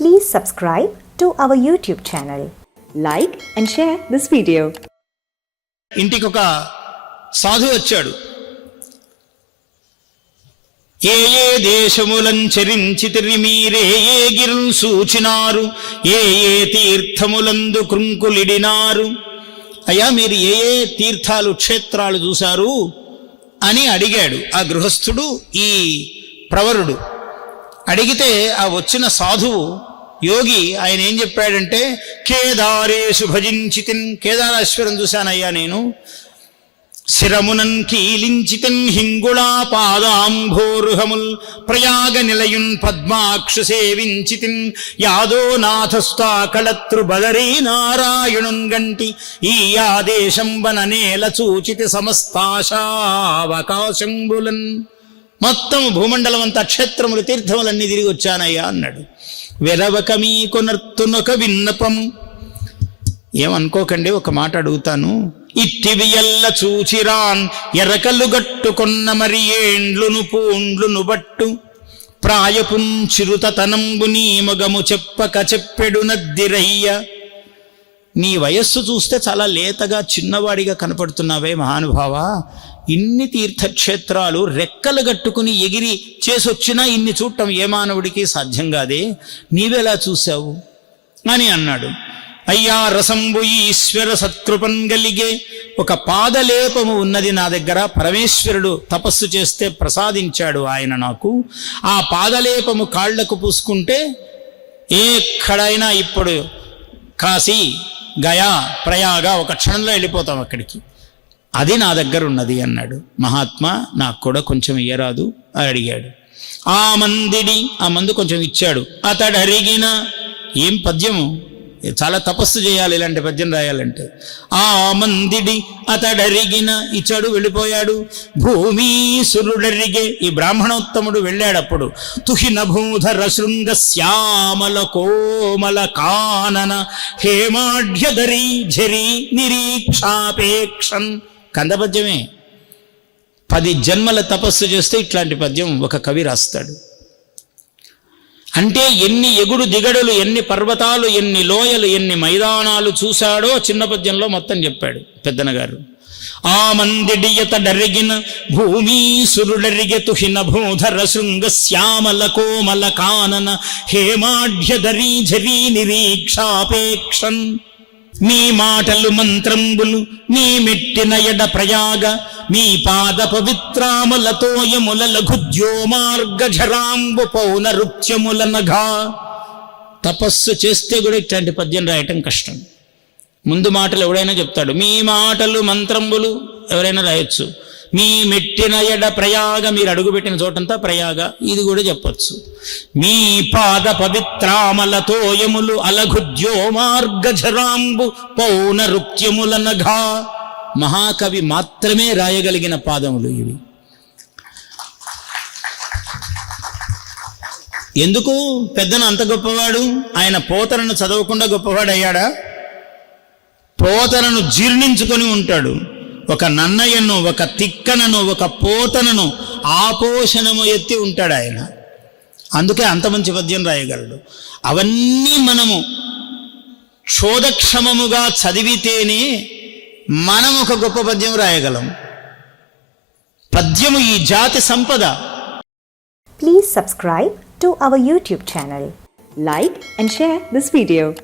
Please subscribe to our YouTube channel. Like and share this video. ఇంటికి ఒక సాధు వచ్చాడు. ఏ ఏ దేశములం చరించితిరి మీరే ఏ గిరం సూచినారు? ఏ ఏ తీర్థములందు కృంకులిడినారు? అయ్యా మీరు ఏ ఏ తీర్థాలు క్షేత్రాలు చూశారు? అని అడిగాడు ఆ గృహస్థుడు ఈ ప్రవరుడు. అడిగితే ఆ వచ్చిన సాధువు యోగి ఆయన ఏం చెప్పాడంటే కేదారేషు భజించితిన్ కేదారేశ్వరం చూశానయ్యా నేను. శిరమునన్ కీలించితిన్ హింగుళా పాదాంభోరుహముల్ ప్రయాగ నిలయున్ పద్మాక్షు సేవించితిన్. యాదో నాథస్థా కళత్రు బదరీ నారాయణున్ గంటి ఈ ఆదేశం వననేల చూచితి సమస్తాశావకాశంబులన్. మొత్తం భూమండలం అంతా క్షేత్రములు తీర్థములన్నీ తిరిగి వచ్చానయ్యా అన్నాడు. వెరవక మీ కొనర్తునొక విన్నపము ఏమనుకోకండి ఒక మాట అడుగుతాను. ఇట్టివి ఎల్ల చూచిరాన్ ఎరకలు గట్టుకొన్న మరి ఏండ్లును పూండ్లును బట్టు. ప్రాయపుంచిరుతనంబు నీ మగము చెప్పక చెప్పెడు నద్దిరయ్య. నీ వయస్సు చూస్తే చాలా లేతగా చిన్నవాడిగా కనపడుతున్నావే మహానుభావ. ఇన్ని తీర్థక్షేత్రాలు రెక్కలు గట్టుకుని ఎగిరి చేసొచ్చినా ఇన్ని చూడటం ఏ మానవుడికి సాధ్యం కాదే? నీవెలా చూశావు? అని అన్నాడు. అయ్యా రసంబు ఈశ్వర సత్కృపం గలిగే ఒక పాదలేపము ఉన్నది నా దగ్గర. పరమేశ్వరుడు తపస్సు చేస్తే ప్రసాదించాడు ఆయన నాకు. ఆ పాదలేపము కాళ్ళకు పూసుకుంటే ఎక్కడైనా ఇప్పుడు కాశీ గయా ప్రయాగ ఒక క్షణంలో వెళ్ళిపోతాం అక్కడికి. అది నా దగ్గర ఉన్నది అన్నాడు. మహాత్మా నాకు కూడా కొంచెం ఇయ్యరాదు అని అడిగాడు. ఆ మందిడి ఆ మందు కొంచెం ఇచ్చాడు. అతడు అడిగిన ఏం పద్యము? చాలా తపస్సు చేయాలి ఇలాంటి పద్యం రాయాలంటే. ఆ మందిడి అతడరిగిన ఇచ్చాడు వెళ్ళిపోయాడు. భూమీసురుడరిగే ఈ బ్రాహ్మణోత్తముడు వెళ్ళాడప్పుడు. తుహిన భూధర శృంగ శ్యామల కోమల కానన హేమాఢ్యధరి ఝరి నిరీక్షాపేక్షన్. కందపద్యమే. పది జన్మల తపస్సు చేస్తే ఇట్లాంటి పద్యం ఒక కవి రాస్తాడు. అంటే ఎన్ని ఎగుడు దిగడులు ఎన్ని పర్వతాలు ఎన్ని లోయలు ఎన్ని మైదానాలు చూశాడో చిన్న పద్యంలో మొత్తం చెప్పాడు పెద్దనగారు. ఆ మందిడియత డరిగిన భూమీసురుడరిగె తుహిన భూధర శృంగ శ్యామల కోమల కానన హేమాఢ్యధరీ ఝరీ నిరీక్షాపేక్షన్. మీ మాటలు మంత్రంబులు మీ మెట్టిన ఎడ ప్రయాగ మీ పాద పవిత్రామలతోయముల లఘుద్యో మార్గఝరాంబు పౌనరుత్యముల నఘా. తపస్సు చేస్తే కూడా ఇట్లాంటి పద్యం రాయటం కష్టం. ముందు మాటలు ఎవడైనా చెప్తాడు మీ మాటలు మంత్రంబులు ఎవరైనా రాయొచ్చు. మీ మెట్టిన ఎడ ప్రయాగ మీరు అడుగుపెట్టిన చోటంతా ప్రయాగ. ఇది కూడా చెప్పచ్చు. మీ పాద పవిత్రామలతోయములు అలఘుద్యో మార్గజరాంబు పౌన నఘా మహాకవి మాత్రమే రాయగలిగిన పాదములు ఇవి. ఎందుకు? పెద్దను అంత గొప్పవాడు? ఆయన పోతలను చదవకుండా గొప్పవాడయ్యాడా? పోతలను జీర్ణించుకొని ఉంటాడు. ఒక నన్నయ్యను ఒక తిక్కనను ఒక పోతనను ఆపోషణము ఎత్తి ఉంటాడు ఆయన. అందుకే అంత మంచి పద్యం రాయగలడు. అవన్నీ మనము క్షోధక్షమముగా చదివితేనే మనం ఒక గొప్ప పద్యం రాయగలం. పద్యము ఈ జాతి సంపద. Please subscribe to our YouTube channel like and share this video